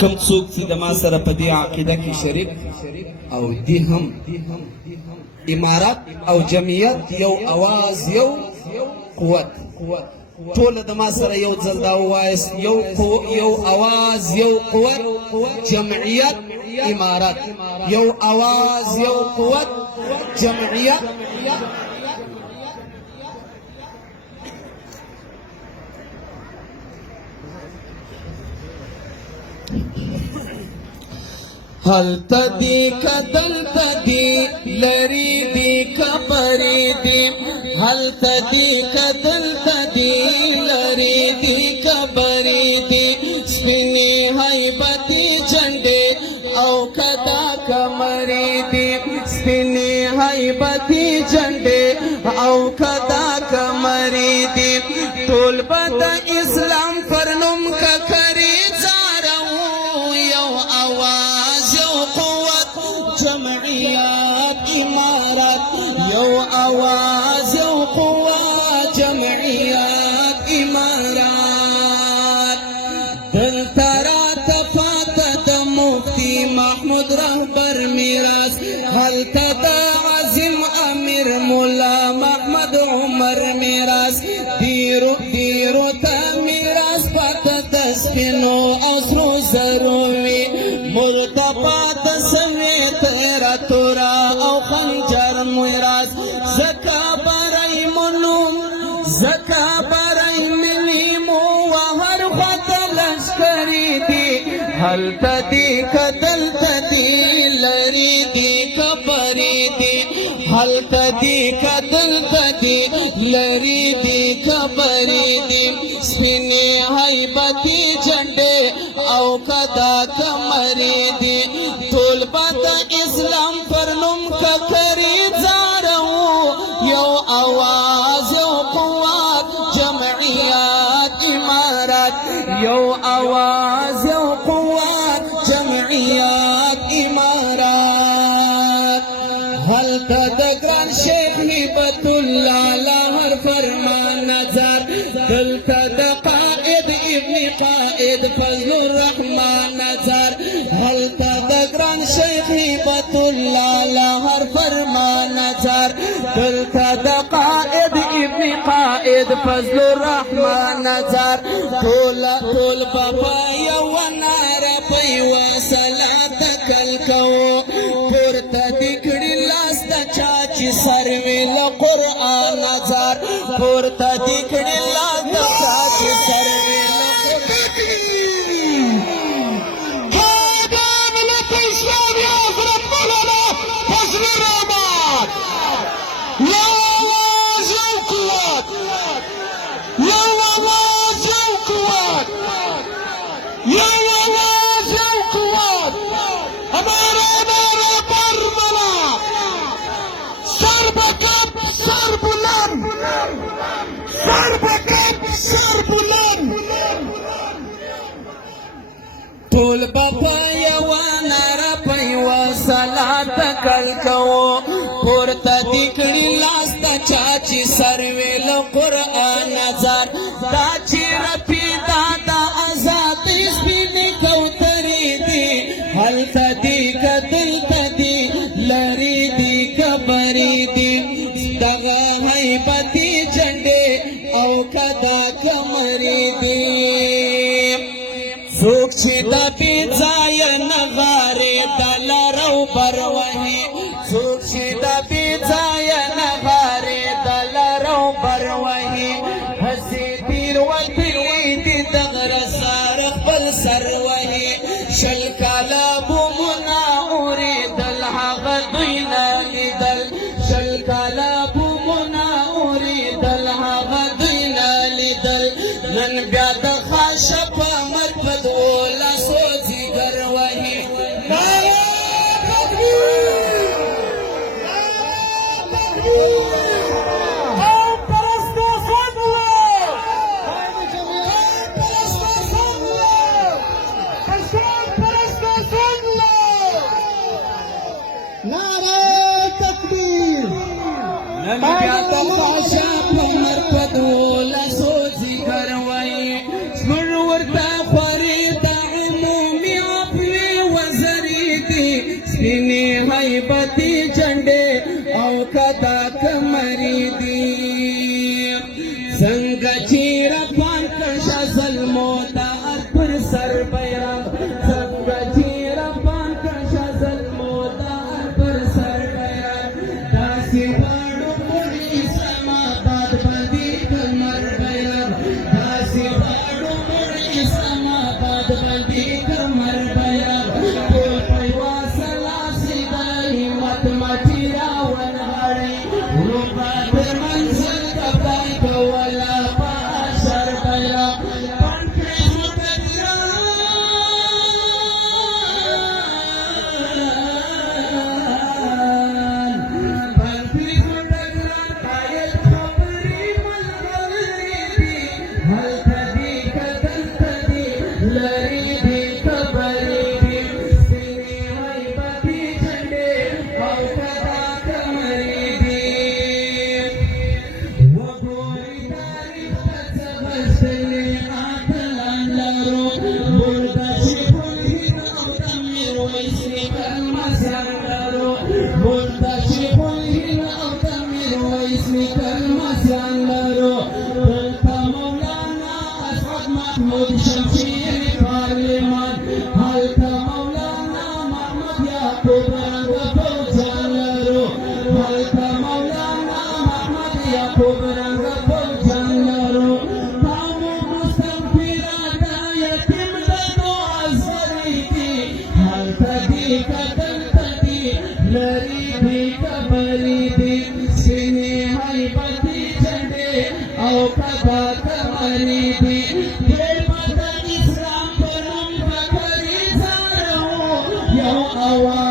کم څوک چې د ما سره په دې عقیده کې شریک او دی هم امارت او جمعیت یو اواز یو قوت ټول د ما سره یو ځل دا ووایاست یو اواز یو قوت جمعیت امارت یو اواز یو قوت جمعیت هلته دی که دلته دی لرې دی که پرې دی هلته دی که دلته دی لرې دی که پرې دی سپینې هیبتې جنډې او که دا کمرې دی سپینې هیبتې جنډې او که دا کمرې دی ټول به د اسلام پر نوم ککرې جمعیات امارت یو آواز یو قوت جمعیات امارت دلته راته پاته د مفتی محمود رهبر میراث هلته د عظیم امیر ملا محمد عمر میراث دیرو ته میراث پاته د سپینو او سرو زرو وي مرده پاته سوې تورا او خنجر میراث زکا برای منوم زکا برای ملیمو و هر خط لشکری دی هلته دی که دلته دی لرې دی که پرې دی هلته دی که دلته دی لرې دی که پرې دی سپینې هیبتې جنډې او که دا کمرې دی ټول به د اسلام پر نوم ککرې ځارو یو اواز یو قوت جمعیات امارت یو اواز یو قوت جمعیات امارت هلته د ګران شیخ هبت الله لهر فرمان نظر دلته د قائد ابن قائد فضل الرحمن نظر هلته د ګران شیخ هبت الله لهر فرمان نظر دلته د قائد ابن قائد فضل الرحمن نظر ټول به په یوه ناره په یوه صلات کل کوو پورته دې کړي لاس د چا چې سر وي له قرآن نظر پورته دې کړي لاس د چا چې سر وي ټول به په یوه ناره په یوه صلات کل کوو پورته دې کړي لاس د چا چې سر وي له قرآن نظر دا چې رپېدا د ازادۍ سپینې کوترې دي هلته دي که دلته دي لرې دي که پرې دي دغه هیبتې جنډې او که دا کمرې دي څوک چې د بې ځایه نغارې د لر او بر وهي څوک چې د بې ځایه نغارې د لر او بر وهي هسې تېروتلي دي د غره سار خپل سر وهي شل کاله بومونه اورېدل هغه دوی نه لیدل شل کاله بومونه اورېدل هغه دوی نه لیدل نن بیا د خاشه په مرګ په دوو لاسو ځیګر وهي سر بیرغ څنګه چې ربان کشه ظلمو دار پر سر بیرغ داسې غواړو موږ اسلام آباد باندې کمر بیرغ داسې غواړو موږ اسلام آباد باندې کمر بیرغ ټول په یوه سلاسي د همت مټې راونغاړئ وروبه تر منزل د خدای کوله په اشر بیرغ پنډ کړئ زموږ ډګران پنډ کړئ زموږ ډګران قایل خبرې ملغلرې دي هلته دي که دلته دي لرې دي خبرې دي سینې هیبتي جنډې او که دا کمرې دي وګورئ تاریخ ته څه غښتلي اتلان لرو موږ د شیخ الهند او د میرویس نیکه لمسیان لرو موږ د شیخ الهند او د میرویس نیکه لمسیان لرو دلته مولانا اسعد محمود شمشیر پارلمان هلته مولانا محمد یعقوب رنګ پوځیان لرو هلته مولانا محمد یعقوب رنګ پوځیان لرو تامو مستغفرات یتیم د دعا زری دي هلته دي که دلته دي لرې دي خبرې دي سینې هیبتي جنډې او که دا کمرې دي دوی به د اسلام په نوم فکرې ځاروو یو اواز